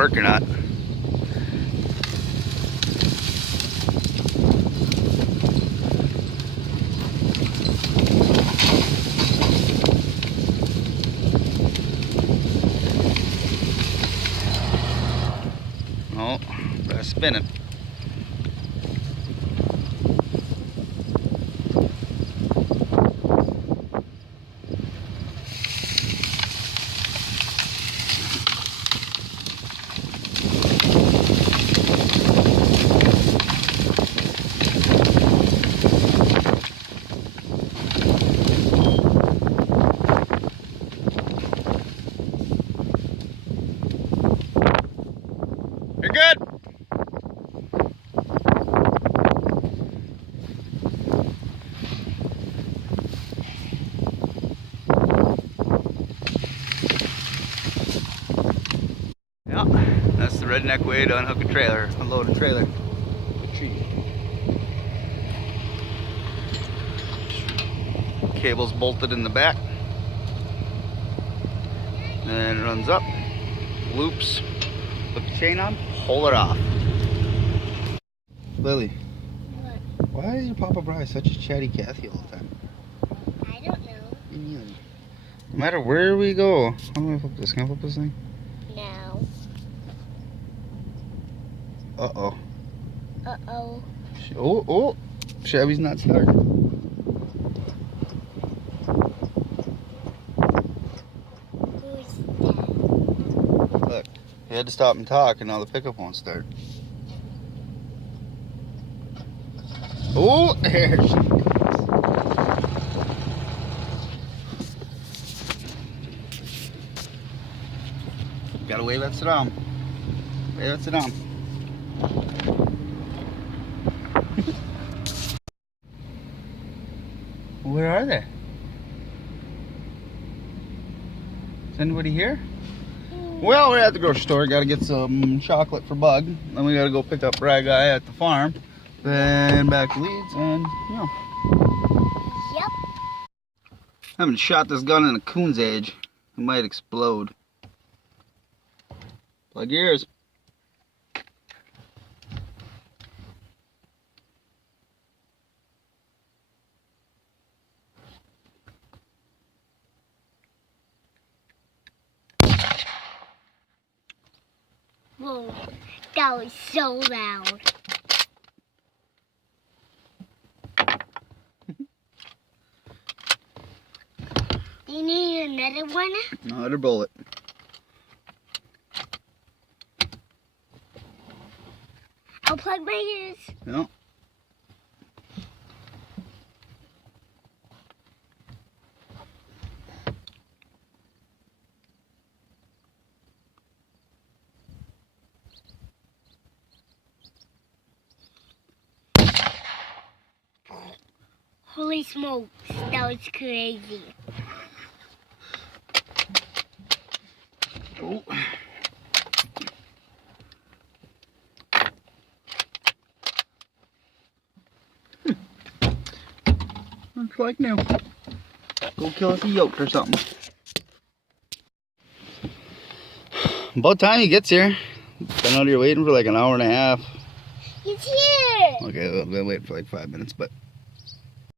work or not. Oh, that's spinning. You're good. Yeah, that's the redneck way to unhook a trailer, unload a trailer. Cable's bolted in the back. And it runs up, loops, put the chain on, pull it off. Lily, What? why is your Papa Bryce such a chatty Cathy all the time? I don't know. Me neither. No matter where we go. How do I flip this? Can I flip this thing? No. Uh-oh. Uh-oh. Oh, Chevy's not starting. Who's that? Look, he had to stop and talk, and now the pickup won't start. Oh, there she goes. Gotta wave at Saddam. Wave at Saddam. Where are they? Is anybody here? Well, we're at the grocery store. Gotta get some chocolate for Bug. Then we gotta go pick up Brad Guy at the farm. Then back to Leeds, and you know. Yep. Haven't shot this gun in a coon's age. It might explode. Plug your ears. Whoa. That was so loud. Do you need another one? Another bullet. I'll plug my ears. No. Holy smokes, that was crazy. Oh. Looks like new. Go kill us a yoke or something. About time he gets here. Been out here waiting for like an hour and a half. He's here. Okay, I've been waiting for like 5 minutes, but